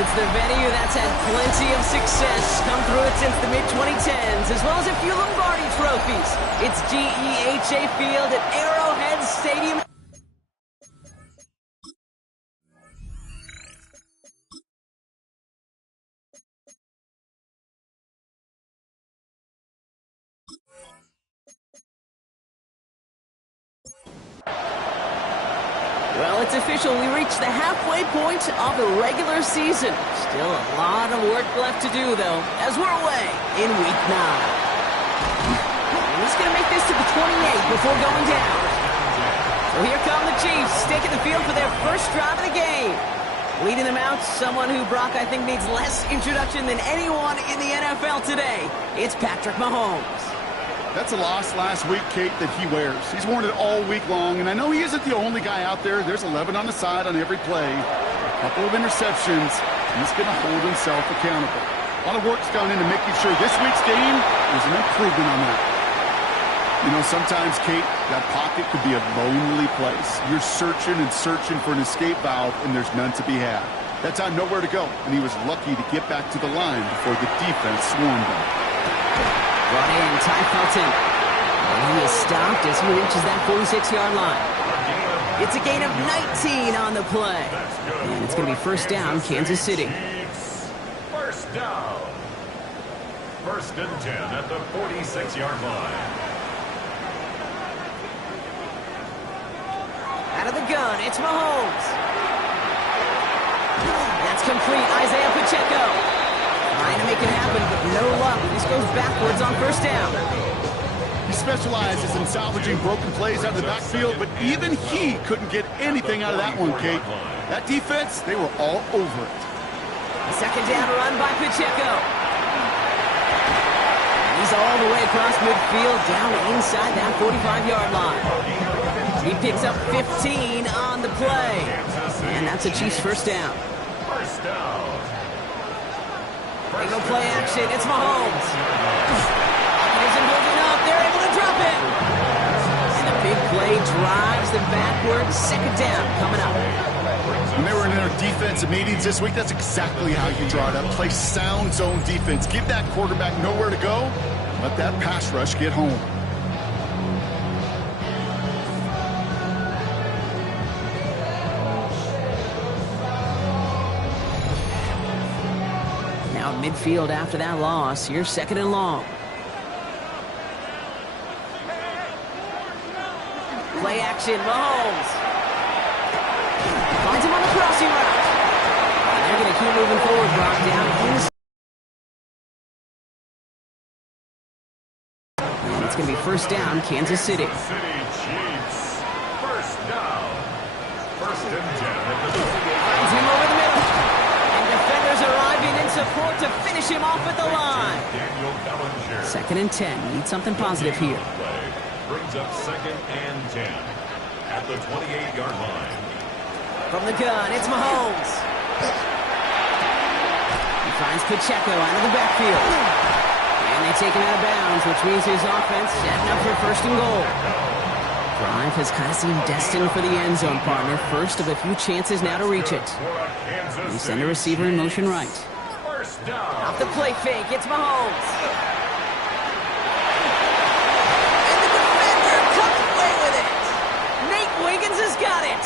It's the venue that's had plenty of success come through it since the mid-2010s, as well as a few Lombardi trophies. It's GEHA Field at Arrowhead Stadium. Well, it's official. We reached the halfway point of the regular season. Still a lot of work left to do, though, as we're away in Week 9. He's going to make this to the 28 before going down. So here come the Chiefs, taking the field for their first drive of the game. Leading them out, someone who Brock, I think, needs less introduction than anyone in the NFL today. It's Patrick Mahomes. That's a loss last week, Kate, that he wears. He's worn it all week long, and I know he isn't the only guy out there. There's 11 on the side on every play. A couple of interceptions. He's going to hold himself accountable. A lot of work's gone into making sure this week's game is an improvement on that. You know, sometimes, Kate, that pocket could be a lonely place. You're searching and searching for an escape valve, and there's none to be had. That time, nowhere to go, and he was lucky to get back to the line before the defense swarmed him. Brought in Ty Felton. And he is stopped as he reaches that 46-yard line. It's a gain of 19 on the play. And it's going to be first down, Kansas City. First down. First and 10 at the 46-yard line. Out of the gun, it's Mahomes. That's complete. Isaiah Pacheco. Trying to make it happen, but no luck. This goes backwards on first down. He specializes in salvaging broken plays out of the backfield, but even he couldn't get anything out of that one, Kate. That defense, they were all over it. Second down run by Pacheco. He's all the way across midfield, down inside that 45-yard line. He picks up 15 on the play. And that's a Chiefs first down. First down. They go play action. It's Mahomes. He isn't holding up. They're able to drop it. And the big play drives them backwards. Second down coming up. When they were in their defensive meetings this week, that's exactly how you draw it up. Play sound zone defense. Give that quarterback nowhere to go. Let that pass rush get home. Midfield after that loss. Here's second and long. Play action. Mahomes. Finds him on the crossing route. And they're going to keep moving forward. Brock down inside. And it's going to be first down, Kansas City. Chiefs. First down. First and 10. Finds him over the middle. Defenders arriving in support to finish him off at the line. Second and 10. Need something positive here. Brings up second and 10 at the 28-yard line. From the gun, it's Mahomes. He finds Pacheco out of the backfield. And they take him out of bounds, which means his offense setting up for first and goal. Drive has kind of seemed destined for the end zone, partner. First of a few chances now to reach it. They send a receiver in motion right. Off the play fake, it's Mahomes. And the defender comes away with it. Nate Wiggins has got it.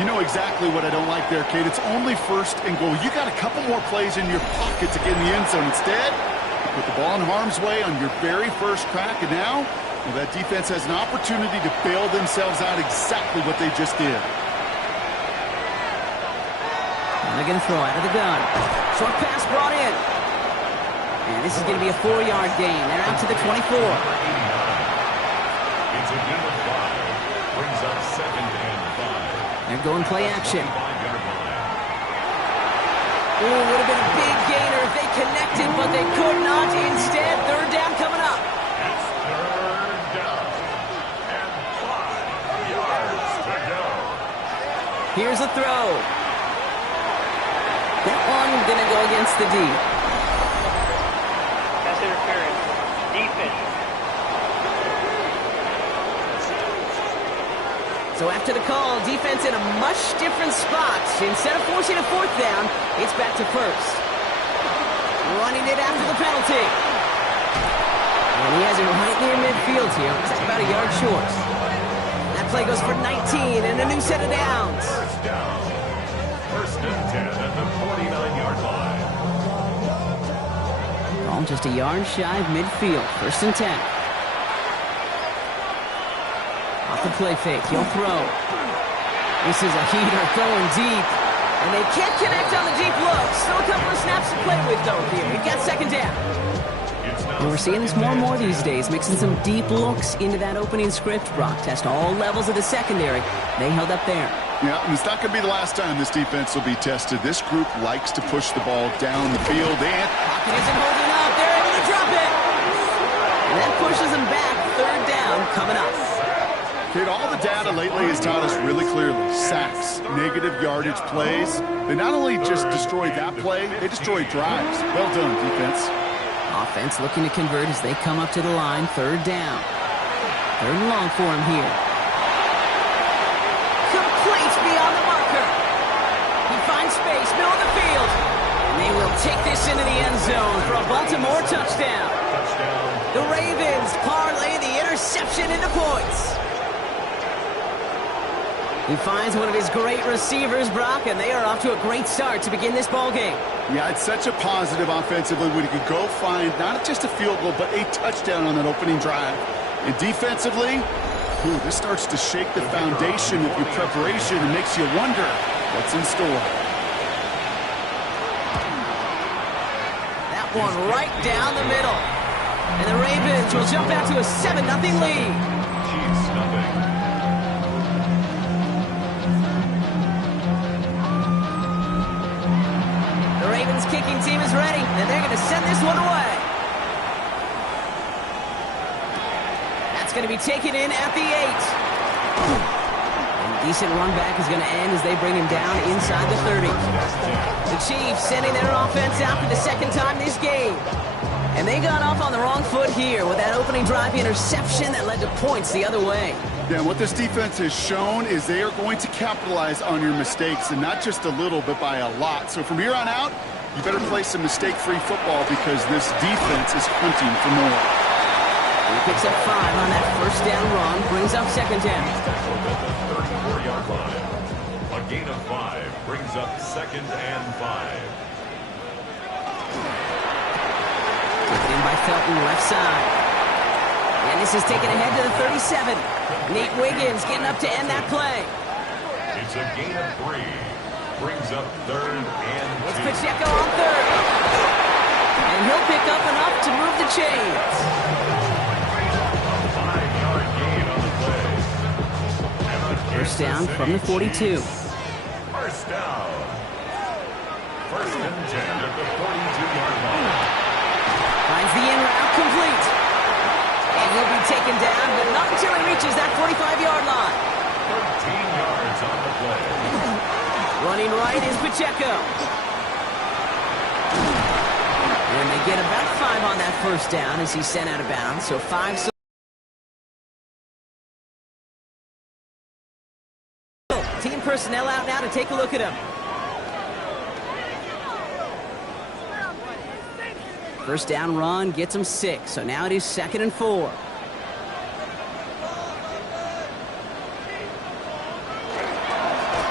You know exactly what I don't like there, Kate. It's only first and goal. You got a couple more plays in your pocket to get in the end zone. Instead, you put the ball in harm's way on your very first crack, and now well, that defense has an opportunity to bail themselves out exactly what they just did. Now they're going to throw out of the gun. Short pass brought in. And this is going to be a 4-yard gain. They're out to the 24. It's a gain of 5. Brings up 2nd and 5. They're going play action. Ooh, would have been a big gainer if they connected, but they could not. Instead, 3rd down coming up. It's 3rd down. And 5 yards to go. Here's a throw. That one going to go against the D. Pass interference. Defense. So after the call, defense in a much different spot. Instead of forcing a 4th down, it's back to 1st. Running it after the penalty. And he has it right near midfield here. Looks like about a yard short. That play goes for 19 and a new set of downs. 1st down. 1st and 10 at the 49-yard line. Ball just a yard shy of midfield. 1st and 10. Off the play fake, he'll throw. This is a heater going deep. And they can't connect on the deep look. Still a couple of snaps to play with, though, here. We've got 2nd down. And we're seeing this more and more these days, mixing some deep looks into that opening script. Brock test all levels of the secondary. They held up there. Yeah, and it's not going to be the last time this defense will be tested. This group likes to push the ball down the field. And Pocket isn't holding up. They're able to drop it. And that pushes them back. 3rd down coming up. Kate, all the data lately has taught us really clearly. Sacks, negative yardage plays. They not only just destroyed that play, they destroyed drives. Well done, defense. Offense looking to convert as they come up to the line. 3rd down. 3rd and long for him here. Complete beyond the marker. He finds space, middle of the field. And they will take this into the end zone for a Baltimore touchdown. The Ravens parlay the interception into points. He finds one of his great receivers, Brock, and they are off to a great start to begin this ball game. Yeah, it's such a positive offensively when you could go find not just a field goal, but a touchdown on that opening drive. And defensively, this starts to shake the foundation of your preparation and makes you wonder what's in store. That one right down the middle. And the Ravens will jump out to a 7-0 lead. Chiefs nothing. The Ravens kicking team is ready, and they're going to send this one away. That's going to be taken in at the 8. And decent run back is going to end as they bring him down inside the 30. The Chiefs sending their offense out for the 2nd time this game. And they got off on the wrong foot here with that opening drive interception that led to points the other way. Yeah, what this defense has shown is they are going to capitalize on your mistakes, and not just a little, but by a lot. So from here on out, you better play some mistake-free football because this defense is hunting for more. He picks up 5 on that 1st down run, brings up 2nd down. At the 34-yard line. A gain of 5 brings up 2nd and 5. Taken in by Felton, left side. And this is taken ahead to the 37. Nate Wiggins getting up to end that play. It's a gain of 3. Brings up 3rd and 2. It's Pacheco on 3rd. And he'll pick up enough to move the chains. 5-yard gain on the play. First down from the 42. First down. 1st and 10 at the 42-yard line. Finds the in route complete. And he'll be taken down, but not until he reaches that 45-yard line. 13 yards on the play. Running right is Pacheco. And they get about 5 on that 1st down as he's sent out of bounds. So 5 personnel out now to take a look at him. First down run gets him 6, so now it is 2nd and 4.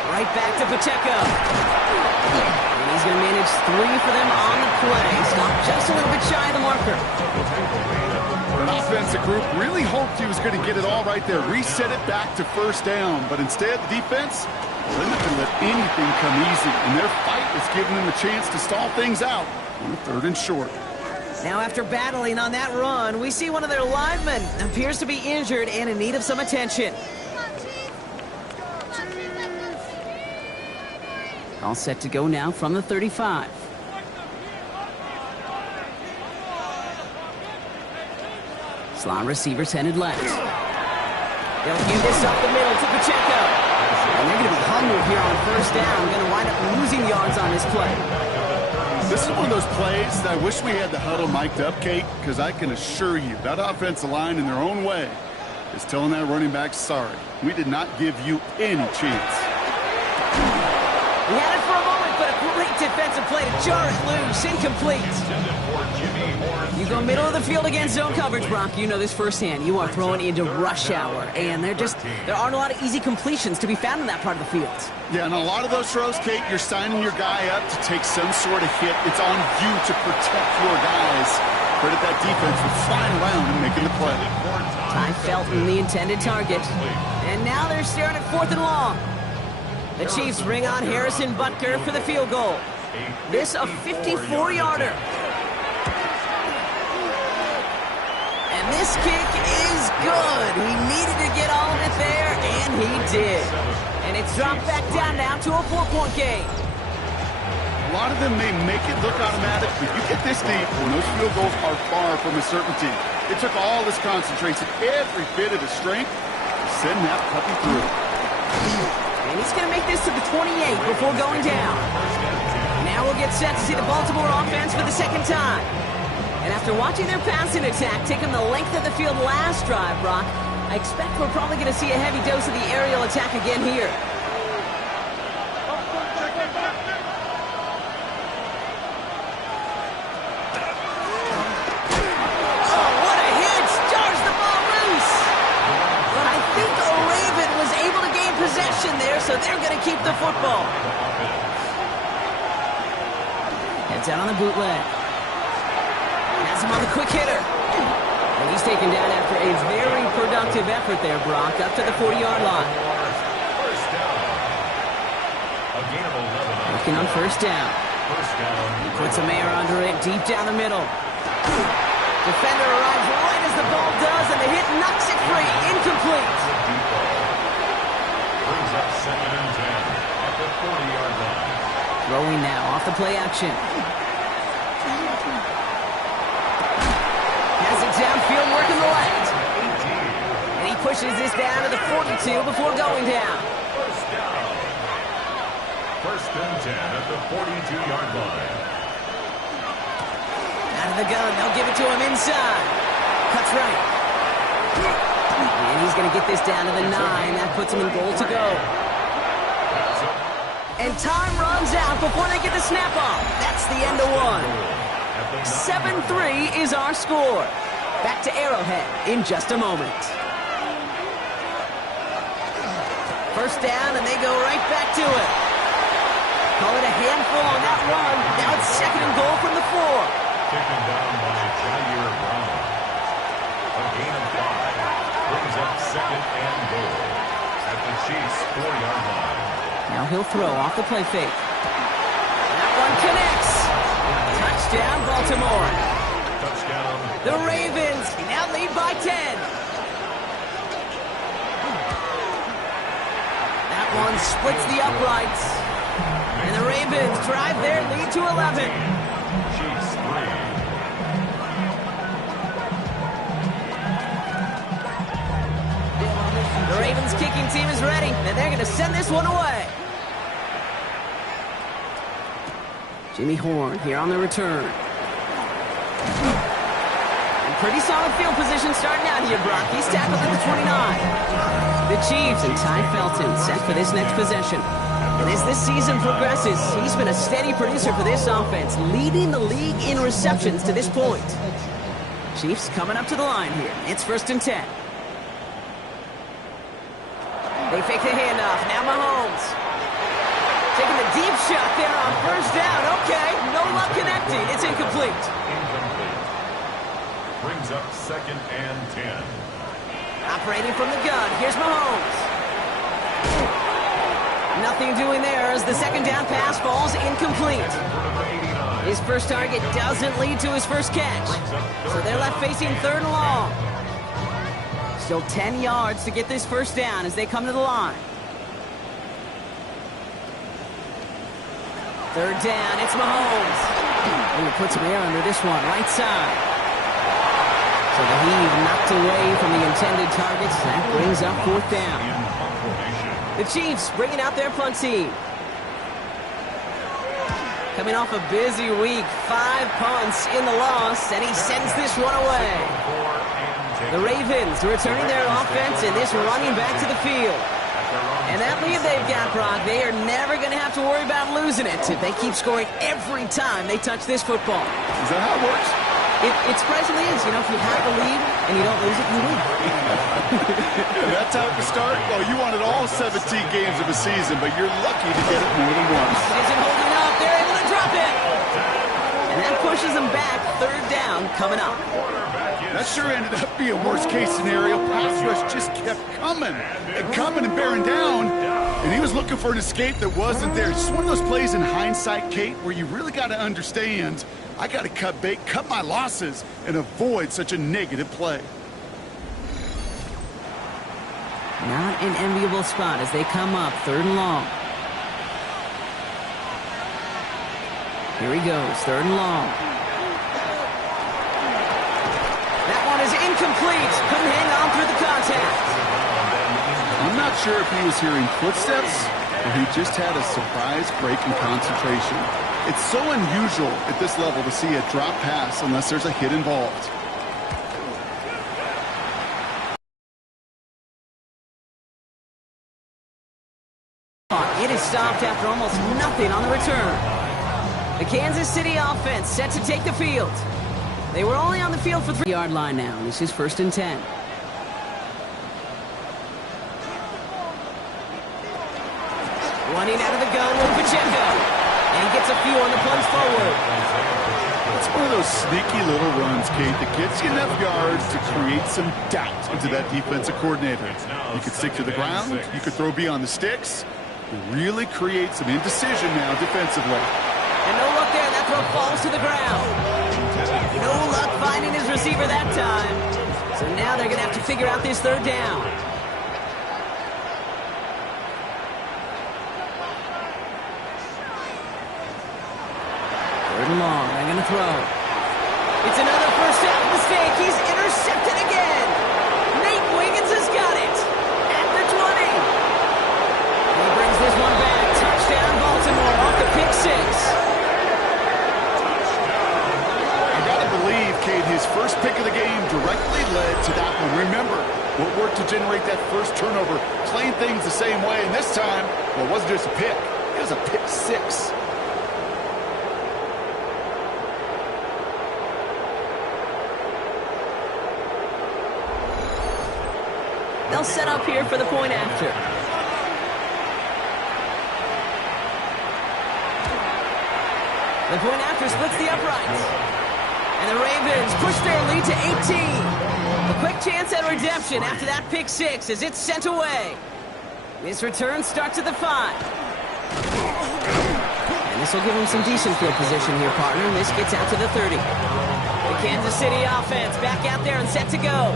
Right back to Pacheco. And he's going to manage 3 for them on the play. Stopped just a little bit shy of the marker. The offensive group really hoped he was going to get it all right there. Reset it back to first down. But instead, the defense, they're not going to let anything come easy. And their fight is giving them a chance to stall things out on 3rd and short. Now after battling on that run, we see one of their linemen appears to be injured and in need of some attention. All set to go now from the 35. Slot receivers headed left. They'll give this up the middle to Pacheco. And they're going to be hungry here on first down. Going to wind up losing yards on this play. This is one of those plays that I wish we had the huddle mic'd up, Kate, because I can assure you that offensive line in their own way is telling that running back, sorry, we did not give you any chance. He had it for a moment, but a great defensive play to jar it loose. Incomplete. You go middle of the field against zone coverage, Brock. You know this firsthand. You are throwing into rush hour, and there aren't a lot of easy completions to be found in that part of the field. Yeah, and a lot of those throws, Kate, you're signing your guy up to take some sort of hit. It's on you to protect your guys. Credit that defense for flying around and making the play. Ty Felton, the intended target. And now they're staring at 4th and long. The Chiefs bring on Harrison Butker for the field goal. This a 54-yarder. And this kick is good. He needed to get all of it there, and he did. And it's dropped back down now to a 4-point game. A lot of them may make it look automatic, but you get this deep, and those field goals are far from a certainty. It took all this concentration, every bit of his strength, to send that puppy through. And he's going to make this to the 28 before going down. Now we'll get set to see the Baltimore offense for the 2nd time. And after watching their passing attack take them the length of the field last drive, Brock, I expect we're probably going to see a heavy dose of the aerial attack again here. Oh, what a hit! Jars the ball loose! But I think Raven was able to gain possession there, so they're going to keep the football. Heads out on the bootleg. Has him on the quick hitter. And he's taken down after a very productive effort there, Brock, up to the 40-yard line. Working on first down. He puts a man under it deep down the middle. Defender arrives right as the ball does, and the hit knocks it free. Incomplete. Brings up 2nd and 10 at the 40-yard line. Throwing now off the play action. Has it downfield, working the left. And he pushes this down to the 42 before going down. First down. 1st and 10 at the 42-yard line. Out of the gun, they'll give it to him inside. Cuts right. And he's going to get this down to the 9. That puts him in goal to go. And time runs out before they get the snap off. That's the end of one. 7-3 is our score. Back to Arrowhead in just a moment. First down, and they go right back to it. Call it a handful on that run. Now it's 2nd and goal from the 4. Taken down by Jair Brown. A gain of 5. Brings up 2nd and goal at the Chiefs' 4-yard line. Now he'll throw off the play fake. That one connects. Touchdown, Baltimore. Touchdown. The Ravens now lead by 10. That one splits the uprights. And the Ravens drive their lead to 11. Chiefs 3. The Ravens kicking team is ready, and they're going to send this one away. Jimmy Horn here on the return. And pretty solid field position starting out here, Brock. He's tackled at the 29. The Chiefs and Ty Felton set for this next possession. And as this season progresses, he's been a steady producer for this offense, leading the league in receptions to this point. Chiefs coming up to the line here. It's 1st and 10. They fake the handoff. Now Mahomes. Taking the deep shot there on 1st down. Okay, no luck connecting. It's incomplete. Incomplete. Brings up 2nd and 10. Operating from the gun. Here's Mahomes. Nothing doing there as the 2nd down pass falls incomplete. His first target doesn't lead to his first catch. So they're left facing 3rd and long. Still 10 yards to get this 1st down as they come to the line. 3rd down, it's Mahomes. And he puts some air under this one, right side. So the heave knocked away from the intended targets. That brings up 4th down. The Chiefs bringing out their punt team. Coming off a busy week, 5 punts in the loss, and he sends this one away. The Ravens returning their offense and this running back to the field. And that lead they've got, Brock, they are never going to have to worry about losing it if they keep scoring every time they touch this football. Is that how it works? It surprisingly is. You know, if you have the lead and you don't lose it, you win. That type of start, well, you wanted all 17 games of a season, but you're lucky to get it more than once. Isn't holding up. They're able to drop it. And that pushes them back. 3rd down coming up. That sure ended up being a worst-case scenario. Pass rush just kept coming and bearing down, and he was looking for an escape that wasn't there. It's just one of those plays in hindsight, Kate, where you really got to understand, I got to cut bait, cut my losses, and avoid such a negative play. Not an enviable spot as they come up 3rd and long. Here he goes, 3rd and long. That one is incomplete. Couldn't hang on through the contact. I'm not sure if he was hearing footsteps or he just had a surprise break in concentration. It's so unusual at this level to see a drop pass unless there's a hit involved. It is stopped after almost nothing on the return. The Kansas City offense set to take the field. They were only on the field for 3-yard line now. This is 1st and 10. Running out of the gun with Pacheco. And he gets a few on the plunge forward. It's one of those sneaky little runs, Kate, that gets you enough yards to create some doubt into that defensive coordinator. You could stick to the ground. You could throw beyond the sticks. Really create some indecision now defensively. And no luck there. That throw falls to the ground. No luck finding his receiver that time. So now they're going to have to figure out this 3rd down. 3rd and long. They're going to throw. It's another 1st down mistake. He's intercepted again. Nate Wiggins has got it at the 20. He brings this one back. Touchdown, Baltimore, off the pick 6. I got to believe, Kate, his first pick of the game directly led to that one. Remember, what worked to generate that first turnover, playing things the same way, and this time, well, it wasn't just a pick. It was a pick 6. They'll set up here for the point after. The point after splits the uprights. And the Ravens push their lead to 18. A quick chance at redemption after that pick 6 as it's sent away. This return starts at the 5. And this will give them some decent field position here, partner. And this gets out to the 30. The Kansas City offense back out there and set to go.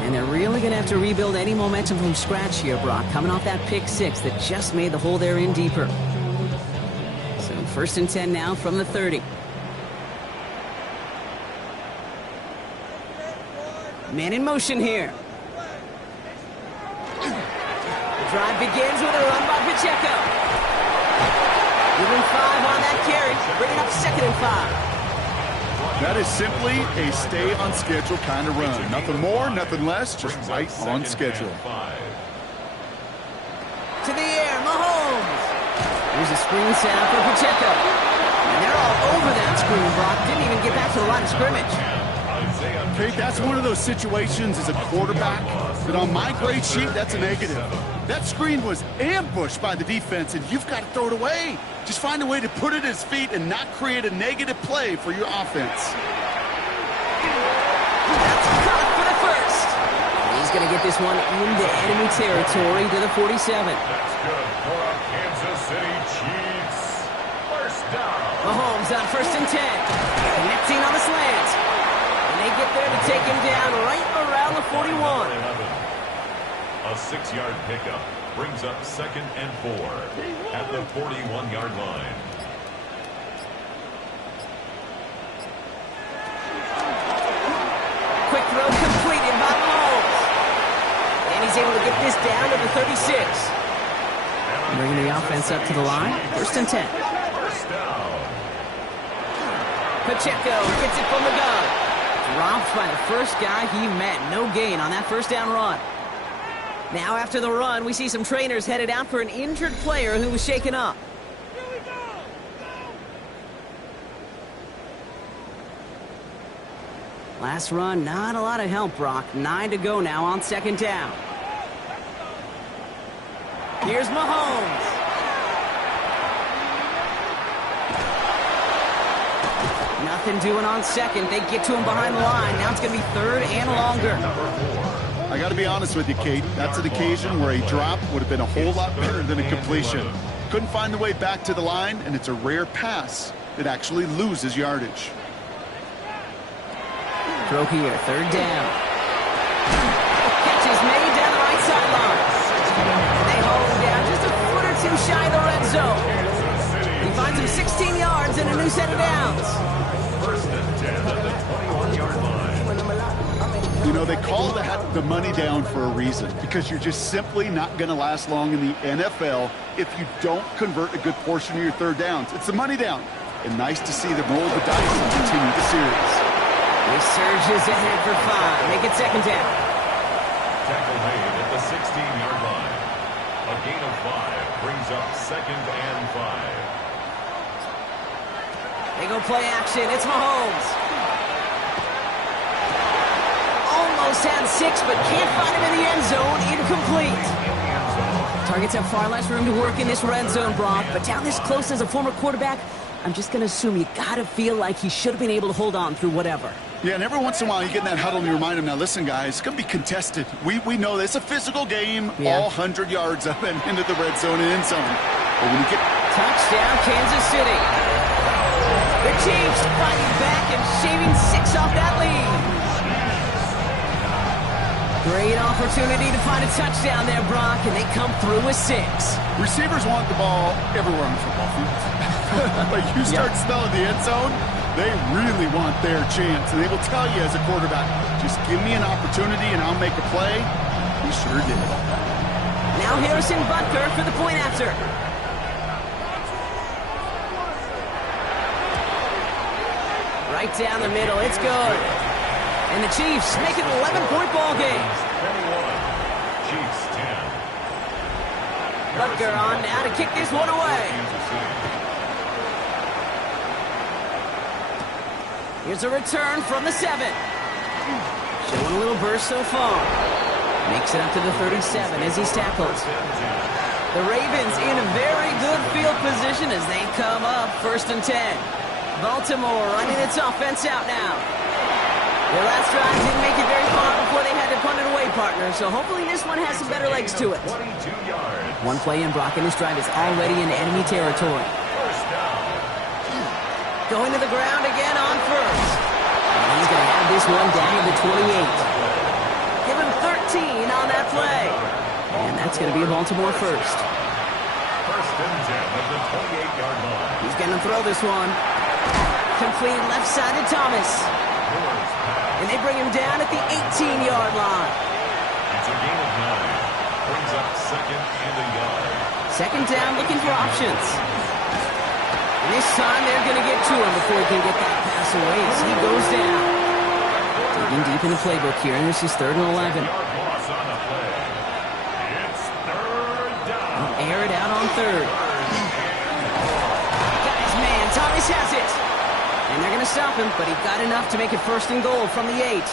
And they're really going to have to rebuild any momentum from scratch here, Brock, coming off that pick 6 that just made the hole they're in deeper. So 1st and 10 now from the 30. Man in motion here. The drive begins with a run by Pacheco. Give him 5 on that carry, bringing up 2nd and 5. That is simply a stay-on-schedule kind of run. Nothing more, nothing less, just right on schedule. Here's a screen set up for Pacheco. And they're all over that screen, Brock. Didn't even get back to the line of scrimmage. Kate, that's one of those situations as a quarterback that on my grade sheet, that's a negative. That screen was ambushed by the defense, and you've got to throw it away. Just find a way to put it at his feet and not create a negative play for your offense. That's caught for the first. He's going to get this one into enemy territory to the 47. That's good for a Kansas City Chiefs. First down. Mahomes on 1st and 10. Connecting on the slant. And they get there to take him down right around the 41. A 6-yard pickup brings up 2nd and 4 at the 41-yard line. Quick throw completed by Mahomes. And he's able to get this down to the 36. Bringing the offense up to the line. 1st and 10. First down. Pacheco gets it from the gun. Dropped by the first guy he met. No gain on that 1st down run. Now after the run, we see some trainers headed out for an injured player who was shaken up. Last run, not a lot of help, Brock. 9 to go now on 2nd down. Here's Mahomes. Nothing doing on 2nd. They get to him behind the line. Now it's going to be 3rd and longer. I got to be honest with you, Kate. That's an occasion where a drop would have been a whole lot better than a completion. Couldn't find the way back to the line, and it's a rare pass that actually loses yardage. Throw here, 3rd down. Catch is made down the right sideline. They hold him down just a foot or two shy of the red zone. He finds him 16 yards and a new set of downs. 1st and 10 at the 21-yard line. You know, they call that the money down for a reason, because you're just simply not going to last long in the NFL if you don't convert a good portion of your 3rd downs. It's the money down. And nice to see them roll the dice and continue the series. He surges ahead for 5. Make it 2nd down. Tackle made at the 16-yard line. A gain of 5 brings up 2nd and 5. They go play action. It's Mahomes. Almost had 6, but can't find him in the end zone. Incomplete. Targets have far less room to work in this red zone, Brock, but down this close as a former quarterback, I'm just going to assume you got to feel like he should have been able to hold on through whatever. Yeah, and every once in a while you get in that huddle and you remind him, now listen, guys, it's going to be contested. We know this. It's a physical game, all 100 yards up and into the red zone and end zone. But when you get... Touchdown, Kansas City. The Chiefs fighting back and shaving 6 off that lead. Great opportunity to find a touchdown there, Brock, and they come through with 6. Receivers want the ball everywhere on the football field. But you start smelling the end zone, they really want their chance. And they will tell you as a quarterback, just give me an opportunity and I'll make a play. He sure did. Now Harrison Butker for the point after. Right down the middle, it's good. And the Chiefs make it an 11-point ball game. 21. Chiefs 10. Butker on now to kick this one away. Here's a return from the 7. Showing a little burst so far. Makes it up to the 37 as he's tackled. The Ravens in a very good field position as they come up 1st and 10. Baltimore running its offense out now. Their last drive didn't make it very far before they had to punt it away, partner, so hopefully this one has some better legs to it. 22 yards. One play in, Brock, and this drive is already in enemy territory. First down. Going to the ground again on 1st. And he's going to have this one down to the 28. Give him 13 on that play. And that's going to be a Baltimore first. 1st and 10 at the 28-yard line. He's going to throw this one. Complete left side to Thomas. And they bring him down at the 18-yard line. It's a gain of 9. Brings up 2nd and a yard. 2nd down, looking for options. And this time they're going to get to him before he can get that pass away as he goes down. Digging deep in the playbook here, and this is 3rd and 11. Yard loss on the play. It's 3rd down. Air it out on 3rd. Chiefs has it. And they're going to stop him, but he got enough to make it 1st and goal from the 8.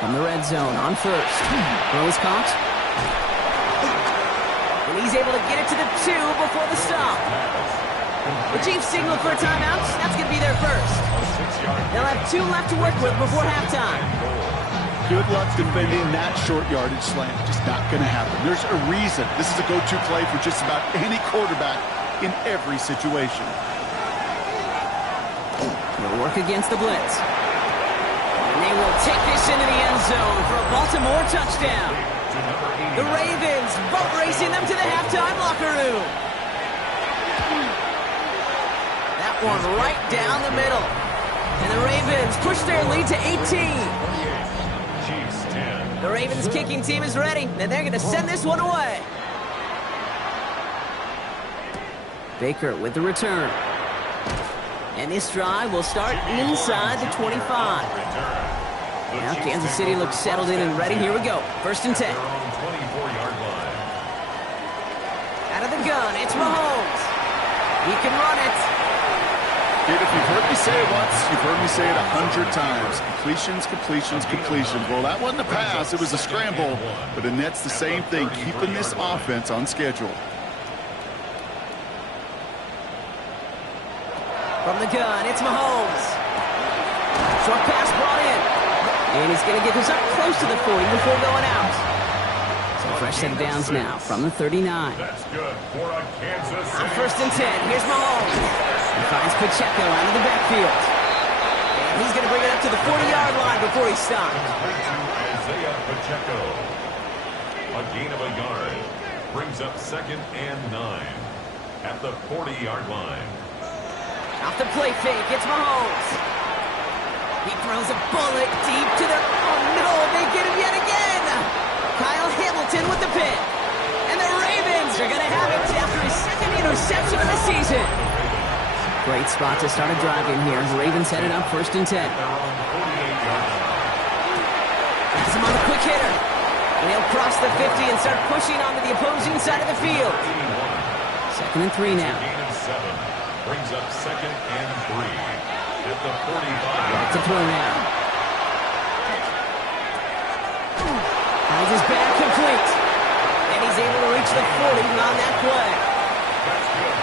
From the red zone, on 1st. Throws caught. And he's able to get it to the 2 before the stop. The Chiefs signal for a timeout. That's going to be their first. They'll have 2 left to work with before halftime. Good luck defending that short yardage slant. Just not going to happen. There's a reason. This is a go-to play for just about any quarterback in every situation. They'll work against the blitz. And they will take this into the end zone for a Baltimore touchdown. The Ravens boat racing them to the halftime locker room. That one right down the middle. And the Ravens push their lead to 18. The Ravens kicking team is ready, and they're going to send this one away. Baker with the return. And this drive will start inside the 25. Now Kansas City looks settled in and ready. Here we go. 1st and 10. Out of the gun, it's Mahomes. He can run it. If you've heard me say it once, you've heard me say it 100 times. Completions, completions, completions. Well, that wasn't a pass. It was a scramble. But it nets the same thing, keeping this offense on schedule. From the gun, it's Mahomes. Short pass brought in. And he's going to get this up close to the 40 before going out. So fresh set of downs now from the 39. That's good for a Kansas City. On 1st and 10, here's Mahomes. He finds Pacheco out of the backfield. And he's going to bring it up to the 40-yard line before he stops. Isaiah Pacheco. A gain of a yard. Brings up 2nd and 9 at the 40-yard line. Off the play fake, it's Mahomes. He throws a bullet deep to the... Oh, no, they get him yet again. Kyle Hamilton with the pick. And the Ravens are going to have it after his 2nd interception of the season. Great spot to start a drive in here. The Ravens headed up 1st and 10. Pass him on the quick hitter. And he'll cross the 50 and start pushing onto the opposing side of the field. 2nd and 3 now. Brings up 2nd and 3 at the 45. Back to throw now. Finds his back complete. And he's able to reach the 40 on that play.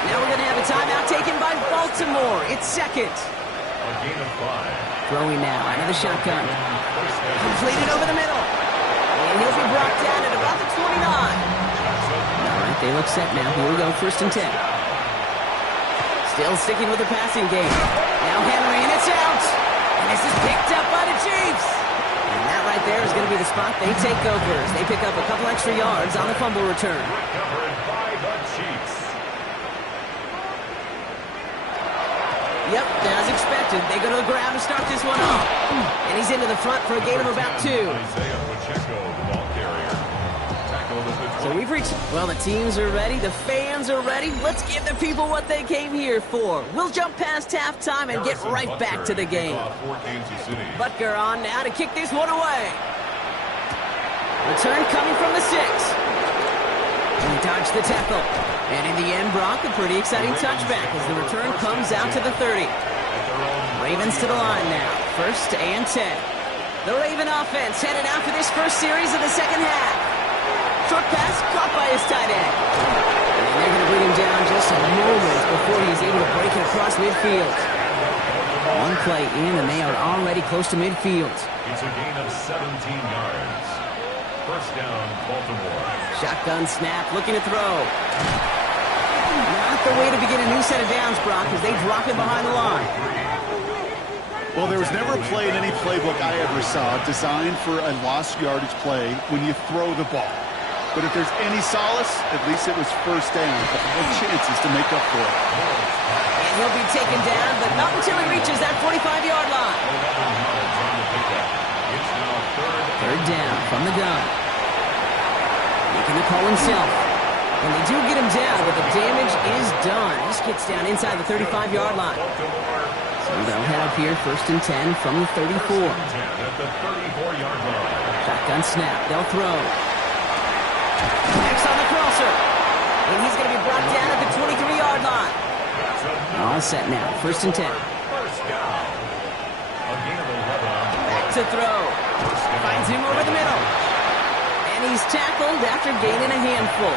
Now we're going to have a timeout taken by Baltimore. It's 2nd. A gain of 5. Throwing now out of the shotgun. Completed over the middle. And he'll be brought down at about the 29. All right, they look set now. Here we go, 1st and 10. Still sticking with the passing game. Now Henry, and it's out. And this is picked up by the Chiefs. And that right there is going to be the spot they take over as they pick up a couple extra yards on the fumble return. Recovered by the Chiefs. Yep, as expected. They go to the ground to start this one off. And he's into the front for a gain of about 2. Isaiah Pacheco, the ball carrier. Tackled at the 20. So we've reached... Well, the teams are ready. The fans are ready. Let's give the people what they came here for. We'll jump past halftime and get right back to the game. Butker on now to kick this one away. Return coming from the 6. And he dodged the tackle. And in the end, Brock, a pretty exciting touchback as the return comes out to the 30. Ravens to the line now. 1st and 10. The Raven offense headed out for this first series of the second half. Short pass caught by his tight end. And they're going to bring him down just a moment before he's able to break it across midfield. One play in, and they are already close to midfield. It's a gain of 17 yards. 1st down, Baltimore. Shotgun snap, looking to throw. Not the way to begin a new set of downs, Brock, as they drop it behind the line. Well, there was never a play in any playbook I ever saw designed for a lost yardage play when you throw the ball. But if there's any solace, at least it was 1st down, but no chances to make up for it. And he'll be taken down, but not until he reaches that 45-yard line. 3rd down from the gun. Making the call himself. And they do get him down, but the damage is done. This gets down inside the 35-yard line. So they'll head up here 1st and 10 from the 34. Shotgun snap. They'll throw. Next on the crosser. And he's going to be brought down at the 23-yard line. All set now. 1st and 10. First down. A gain of 11. Back to throw. Finds him over the middle. And he's tackled after gaining a handful.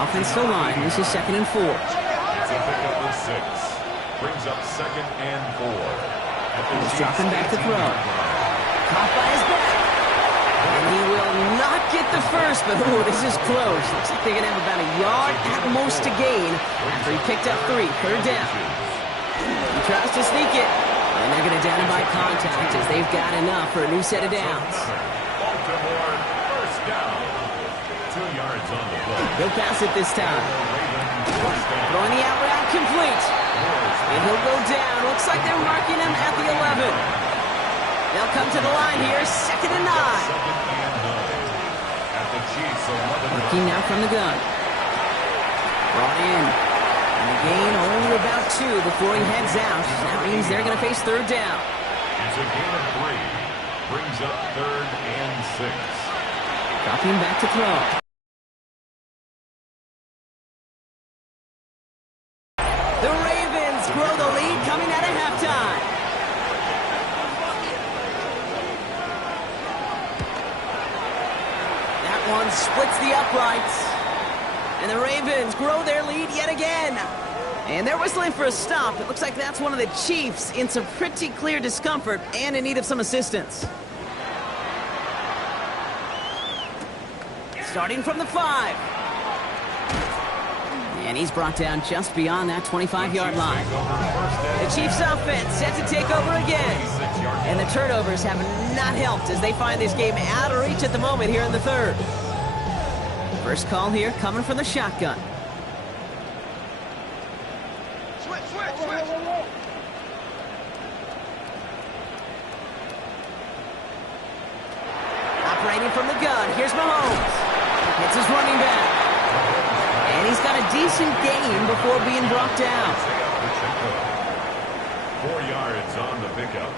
Offensive line. This is 2nd and 4. It's a pickup of 6. Brings up 2nd and 4. He's dropping back to throw. Caught by his back. And he will not get the first, but ooh, this is close. Looks like they're going to have about a yard at most to gain after he picked up 3. 3rd down. He tries to sneak it. And they're going to down him by contact as they've got enough for a new set of downs. Baltimore, first down. 2 yards on the play. He'll pass it this time. Throwing the out route complete. And he'll go down. Looks like they're marking him at the 11. They'll come to the line here, 2nd and 9. At the Chiefs, 11. Looking now from the gun. Brought in. And the gain only about 2 before he heads out. That means they're going to face 3rd down. It's a gain of 3. Brings up 3rd and 6. Dropping back to throw. The Ravens grow the lead coming out of halftime. That one splits the uprights. And the Ravens grow their lead yet again. And they're whistling for a stop. It looks like that's one of the Chiefs in some pretty clear discomfort and in need of some assistance. Starting from the 5. And he's brought down just beyond that 25-yard line. The Chiefs offense set to take over again. And the turnovers have not helped as they find this game out of reach at the moment here in the 3rd. First call here coming from the shotgun. Operating from the gun, here's Mahomes. Hits his running back. And he's got a decent gain before being brought down. 4 yards on the pickup.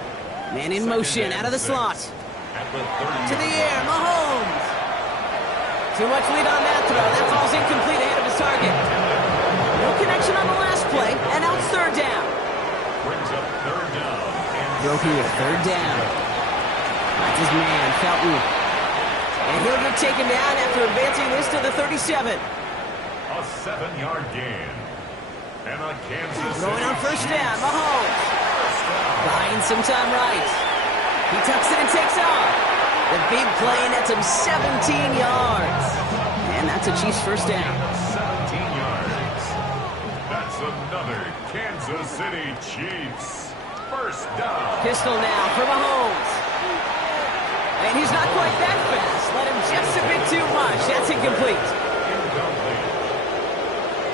Man in motion out of the slot. To the air, Mahomes. Too much lead on that throw. That falls incomplete ahead of his target. No connection on the last play, and now it's 3rd down. Brings up 3rd down. Go here, 3rd down. That's his man, Felton. And he'll get taken down after advancing this to the 37. A 7-yard gain. And a Kansas Throwing on City 1st down, Mahomes. Buying some time right. He tucks it and takes off. The big play nets him 17 yards. And that's a Chiefs 1st down. 17 yards. That's another Kansas City Chiefs 1st down. Pistol now for Mahomes. And he's not quite that fast. Let him just a bit too much. That's incomplete. Incomplete.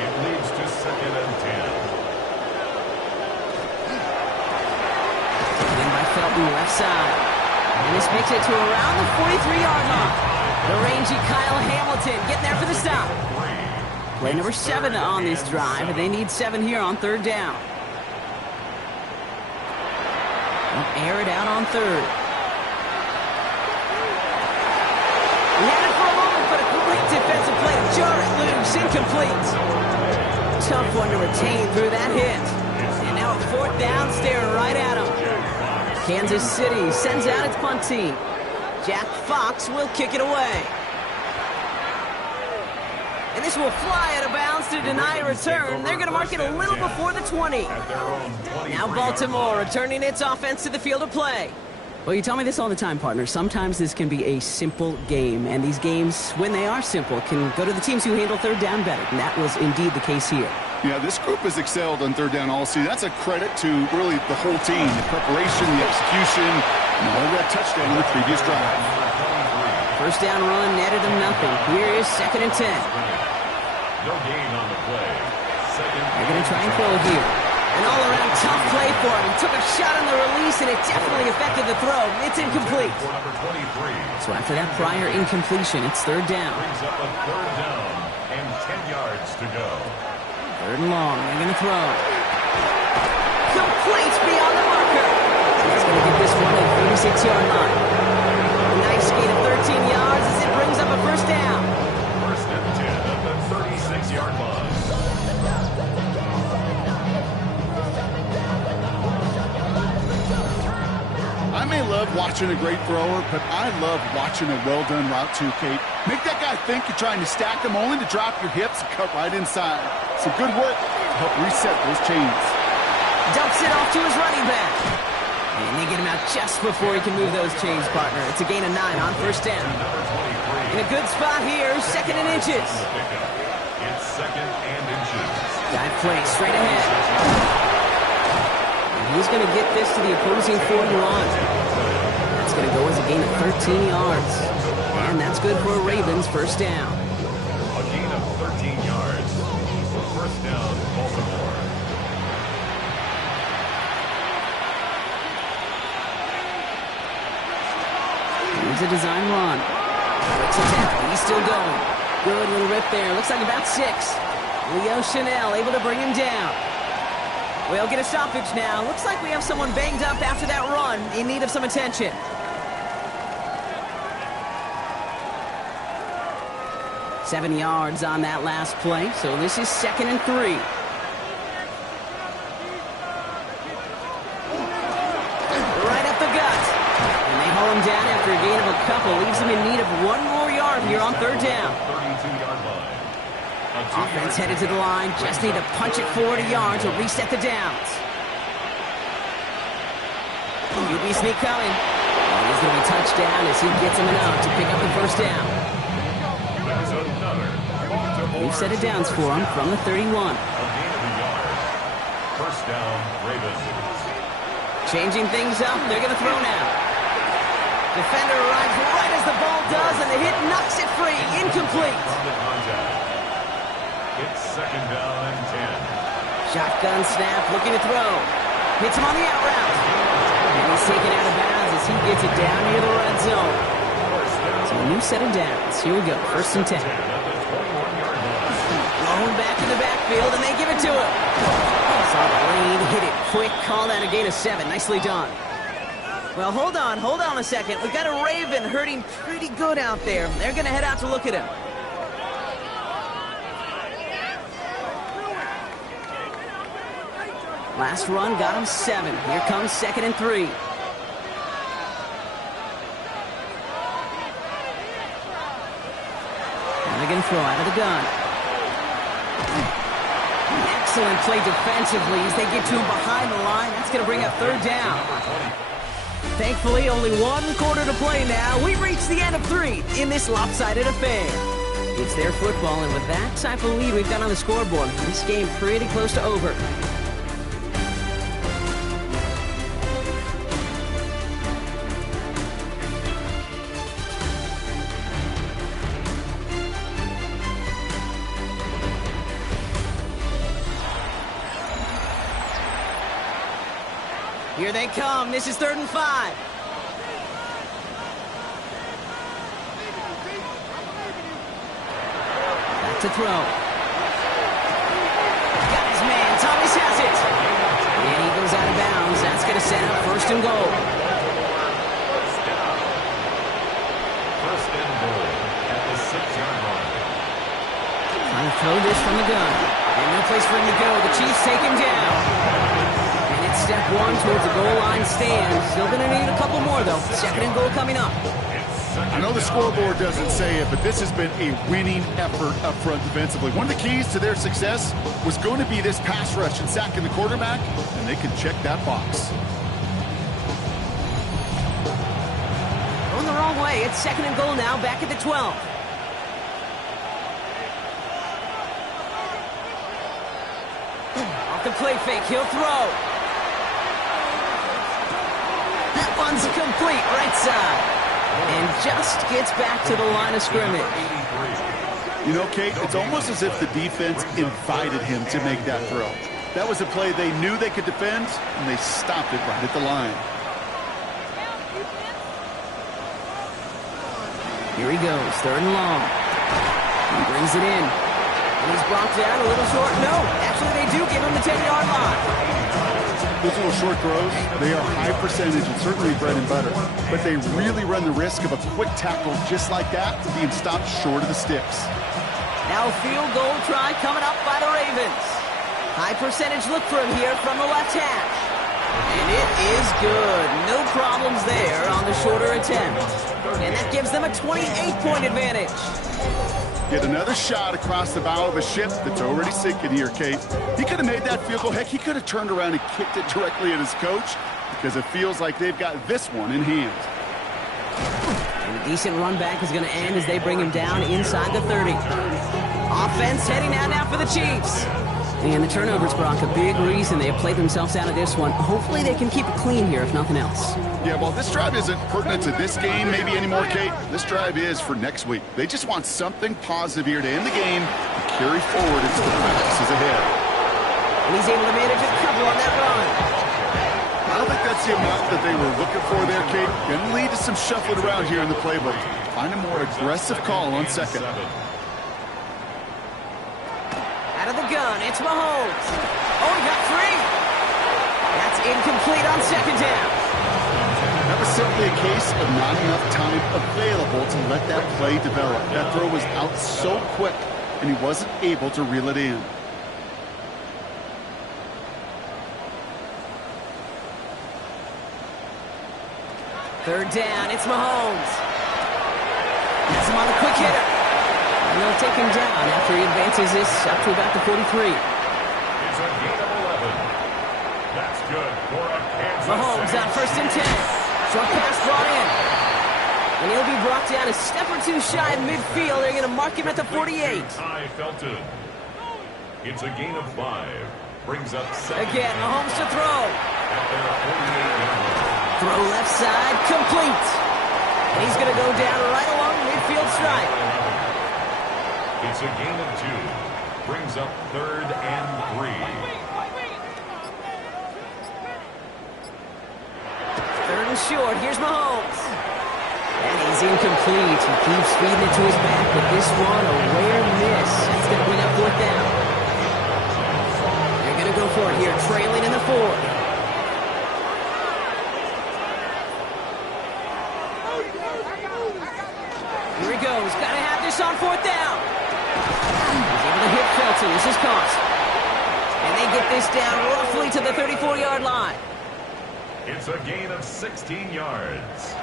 It leads to 2nd and 10. In by Felton, left side. And this makes it to around the 43-yard line. The rangy Kyle Hamilton getting there for the stop. Play number 7 on this drive, and they need 7 here on 3rd down. They'll air it out on 3rd. He had it for a moment, but a great defensive play to jar it loose. Incomplete. Tough one to retain through that hit. And now a 4th down, staring right at him. Kansas City sends out its punt team. Jack Fox will kick it away. And this will fly out of bounds to deny a return. They're going to mark it a little before the 20. Now Baltimore returning its offense to the field of play. Well, you tell me this all the time, partner. Sometimes this can be a simple game, and these games, when they are simple, can go to the teams who handle 3rd down better, and that was indeed the case here. Yeah, this group has excelled on 3rd down all season. That's a credit to really the whole team, the preparation, the execution, and all that touchdown in the previous drive. 1st down run netted them nothing. Here is 2nd and 10. No gain on the play. They're going to try and throw here. An all-around tough play for him. He took a shot on the release, and it definitely affected the throw. It's incomplete. So after that prior incompletion, it's 3rd down. Brings up a 3rd down and 10 yards to go. 3rd and long. They're going to throw. Complete beyond the marker. He's going to get this one at the 36-yard line. A nice gain of 13 yards as it brings up a 1st down. watching a great thrower, but I love watching a well-done route too, Kate. Make that guy think you're trying to stack him only to drop your hips and cut right inside. Some good work to help reset those chains. Dumps it off to his running back. And they get him out just before he can move those chains, partner. It's a gain of 9 on first down. In a good spot here, 2nd and inches. It's 2nd and inches. Dive play straight ahead. And he's going to get this to the opposing 41. That's going to go as a gain of 13 yards. And that's good for a Ravens first down. A gain of 13 yards for first down, Baltimore. Here's a design run. Breaks a tackle. He's still going. Good little rip there. Looks like about 6. Leo Chanel able to bring him down. We'll get a stoppage now. Looks like we have someone banged up after that run in need of some attention. Seven yards on that last play, so this is 2nd and 3. Right up the gut. And they haul him down after a gain of a couple. Leaves him in need of 1 more yard here on 3rd down. 32-yard line. Offense headed to the line. Just need to punch it forward a yard to reset the downs. QB sneak coming. And he's going to be touched down as he gets him enough to pick up the first down. There's another. We've set it downs for him from the 31. A gain of a yard. First down, Ravens. Changing things up. They're going to throw now. Defender arrives right as the ball does, and the hit knocks it free. Incomplete. From the contact. It's 2nd down and 10. Shotgun snap, looking to throw. Hits him on the out route. And he's taken out of bounds as he gets it down near the red zone. So a new set of downs. Here we go, 1st and 10. Blown back in the backfield, and they give it to him. Saw the lane, hit it quick, call that a gain of 7. Nicely done. Well, hold on a second. We've got a Raven hurting pretty good out there. They're going to head out to look at him. Last run got him 7. Here comes 2nd and 3. Now they're going to throw out of the gun. Excellent play defensively as they get to him behind the line. That's going to bring up 3rd down. Thankfully, only 1 quarter to play now. We've reached the end of 3 in this lopsided affair. It's their football, and with that type of lead we've got on the scoreboard, this game pretty close to over. Here they come. This is 3rd and 5. Back to throw. Got his man. Thomas has it. And he goes out of bounds. That's going to set up 1st and goal. First and goal at the 6-yard line. Trying to throw this from the gun. And no place for him to go. The Chiefs take him down. Step 1 towards the goal line stand. Still going to need a couple more, though. 2nd and goal coming up. I know the scoreboard doesn't say it, but this has been a winning effort up front defensively. One of the keys to their success was going to be this pass rush and sacking the quarterback, and they can check that box. Going the wrong way. It's 2nd and goal now, back at the 12. Off the play fake, he'll throw. One's complete, right side. And just gets back to the line of scrimmage. You know, Kate, it's almost as if the defense invited him to make that throw. That was a play they knew they could defend, and they stopped it right at the line. Here he goes, 3rd and long. He brings it in. And he's brought down a little short. No, actually they do give him the 10-yard line. Those little short throws, they are high percentage and certainly bread and butter. But they really run the risk of a quick tackle just like that being stopped short of the sticks. Now a field goal try coming up by the Ravens. High percentage look for him here from the left hash. And it is good. No problems there on the shorter attempt. And that gives them a 28-point advantage. Get another shot across the bow of a ship that's already sinking here, Kate. He could have made that field goal. Heck, he could have turned around and kicked it directly at his coach because it feels like they've got this one in hand. And a decent run back is going to end as they bring him down inside the 30. Offense heading out now for the Chiefs. And the turnovers, Brock, a big reason they have played themselves out of this one. Hopefully they can keep it clean here, if nothing else. Yeah, well, this drive isn't pertinent to this game maybe anymore, Kate. This drive is for next week. They just want something positive here to end the game and carry forward into the practices ahead. And he's able to manage a cover on that run. I don't think that's the amount that they were looking for there, Kate. Going to lead to some shuffling around here in the playbook. Find a more aggressive call on second. Out of the gun, it's Mahomes. Oh, he got free. That's incomplete on second down. That was simply a case of not enough time available to let that play develop. That throw was out so quick, and he wasn't able to reel it in. Third down, it's Mahomes. Has him on the quick hitter. And they'll take him down after he advances this up to about the 43. It's a gain of 11. That's good for a Kansas Mahomes City. on first and 10. Short pass brought in. And he'll be brought down a step or two shy of midfield. They're going to mark him at the 48. Ty Felton. It's a gain of 5. Brings up second. Again, Mahomes to throw. At their 48-yard line. Throw left side, complete. And he's going to go down right along the midfield stripe. It's a gain of 2. Brings up third and 3. Third and short. Here's Mahomes. And he's incomplete. He keeps feeding it to his back, but this one, a rare miss. That's going to bring up fourth down. They're going to go for it here, trailing in the fourth. Here he goes. Got to have this on fourth down. He's able to hit Felton. This is cost. And they get this down roughly to the 34-yard line. It's a gain of 16 yards.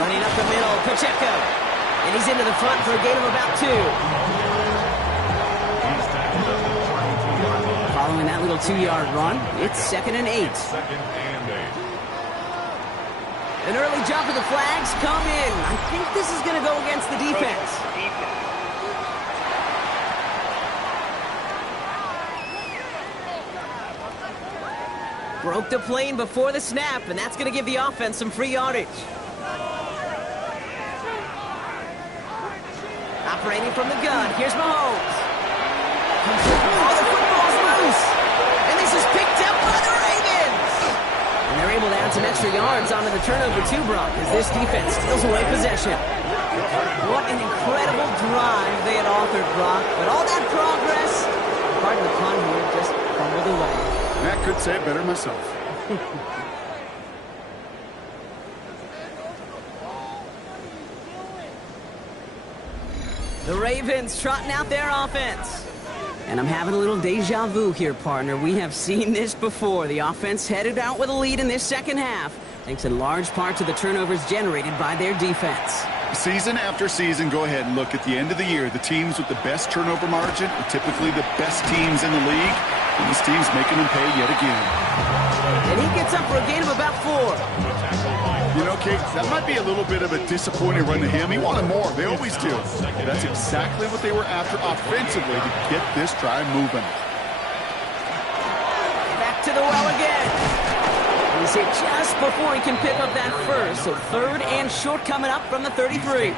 Running up the middle, Pacheco. And he's into the front for a gain of about 2. He's tackled at the 22-yard line. Following that little 2-yard run, it's second and 8. Second and 8. An early jump of the flags come in. I think this is going to go against the defense. Broke the plane before the snap, and that's going to give the offense some free yardage. Operating from the gun, here's Mahomes. Oh, the football's loose. And this is picked up by the Ravens. And they're able to add some extra yards onto the turnover too, Brock, as this defense steals away possession. What an incredible drive they had authored, Brock. But all that progress, pardon the pun here, just crumbled away. I could say it better myself. The Ravens trotting out their offense. And I'm having a little deja vu here, partner. We have seen this before. The offense headed out with a lead in this second half, thanks in large part to the turnovers generated by their defense. Season after season, go ahead and look at the end of the year. The teams with the best turnover margin are typically the best teams in the league, and this team's making them pay yet again. And he gets up for a gain of about 4. You know, Kate, that might be a little bit of a disappointing run to him. He wanted more. They always do. That's exactly what they were after offensively to get this drive moving. Back to the well again. He's hit just before he can pick up that first. So third and short coming up from the 33.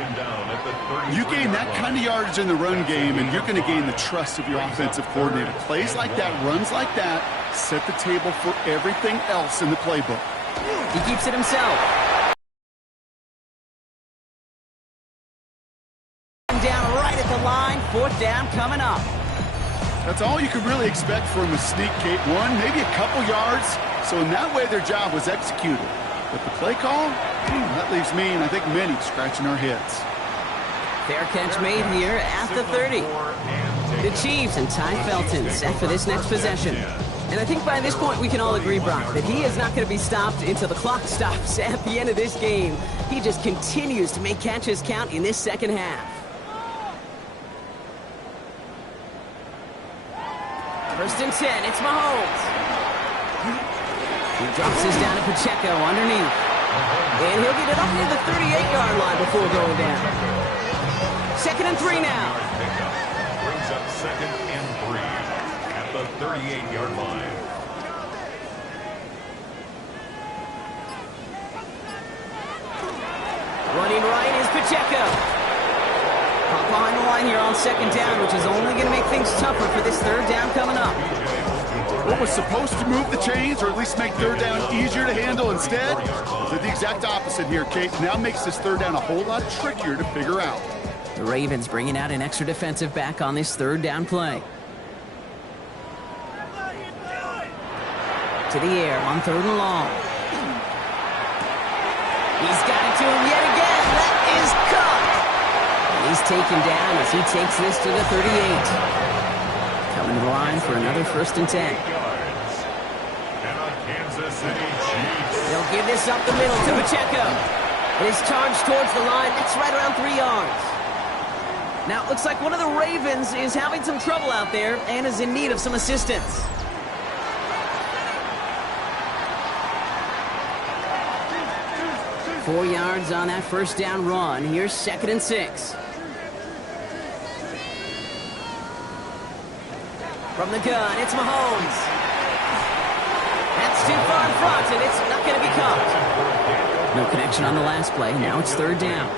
You gain that kind of yardage in the run game, and you're going to gain the trust of your offensive coordinator. Plays like that, runs like that, set the table for everything else in the playbook. He keeps it himself. Down right at the line, fourth down coming up. That's all you could really expect from a sneak, Kate. One, maybe a couple yards. So in that way, their job was executed. But the play call, that leaves me and I think many scratching our heads. Fair catch made here at the 30. The Chiefs and Ty Felton set for this next possession. And I think by this point we can all agree, Brock, that he is not going to be stopped until the clock stops at the end of this game. He just continues to make catches count in this second half. First and 10, it's Mahomes. He drops this down to Pacheco underneath. And he'll get it up near the 38-yard line before going down. Second and 3 now. Brings up second and 3 at the 38-yard line. Running right is Pacheco. Caught behind the line here on second down, which is only going to make things tougher for this third down coming up. What was supposed to move the chains, or at least make third down easier to handle, instead did the exact opposite here, Kate. Now makes this third down a whole lot trickier to figure out. The Ravens bringing out an extra defensive back on this third down play. To the air on third and long. He's got it to him yet again. That is caught. And he's taken down as he takes this to the 38. Coming to the line for another first and 10. They'll give this up the middle to Pacheco. It is charged towards the line. It's right around 3 yards. Now, it looks like one of the Ravens is having some trouble out there and is in need of some assistance. Four yards on that first down run. Here's second and 6. From the gun, it's Mahomes. That's too far in front, and it's not going to be caught. No connection on the last play. Now it's third down.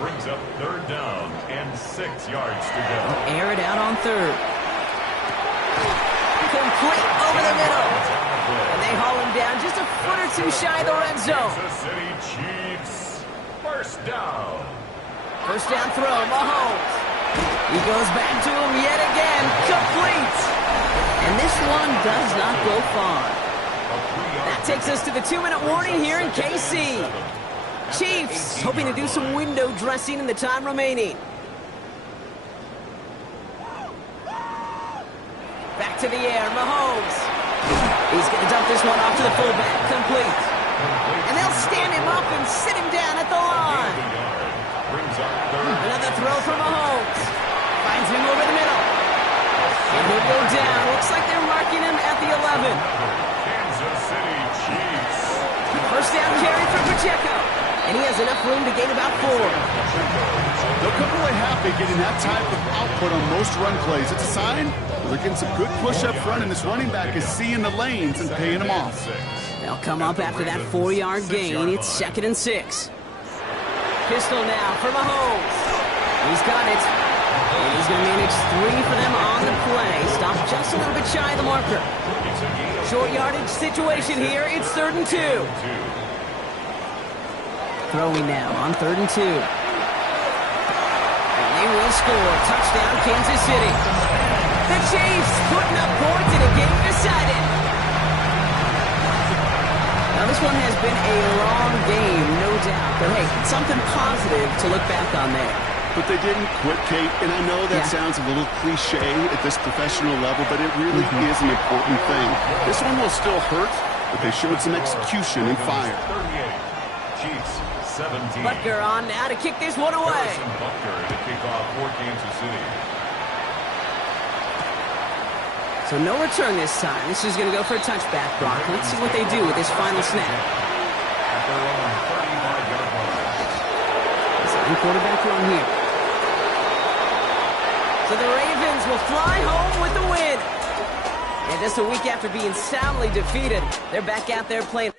Brings up third down and 6 yards to go. Air it out on third. Complete over the middle. And they haul him down just a foot or two shy of the red zone. Kansas City Chiefs, first down. First down throw, Mahomes. He goes back to him yet again. Complete. And this one does not go far. That takes us to the 2-minute warning here in KC. Chiefs hoping to do some window dressing in the time remaining. Back to the air, Mahomes. He's going to dump this one off to the fullback. Complete. And they'll stand him up and sit him down at the line. Another throw from Mahomes. Finds him over the middle. And he'll go down. Looks like they're marking him at the 11. Kansas City Chiefs. First down carry for Pacheco. And he has enough room to gain about 4. They'll come away happy getting that type of output on most run plays. It's a sign they're getting some good push up front, and this running back is seeing the lanes and paying them off. They'll come up after that 4-yard gain. It's second and 6. Pistol now for Mahomes. He's got it. And he's going to manage 3 for them on the play. Stopped just a little bit shy of the marker. Short yardage situation here. It's third and 2. Throwing now on third and 2. And they will score. Touchdown, Kansas City. The Chiefs putting up points in a game decided. Now, this one has been a long game, no doubt. But, hey, something positive to look back on there. But they didn't quit, Kate, and I know that sounds a little cliche at this professional level, but it really is an important thing. This one will still hurt, but they showed some execution and fire. 38. Chiefs, 17. Butker on now to kick this one away. Butker to kick off for Kansas City. So no return this time. This is going to go for a touchback, Brock. Let's see what they do with this final snap. At their own 35-yard line. Second quarterback run here. So the Ravens will fly home with the win. And just a week after being soundly defeated, they're back out there playing.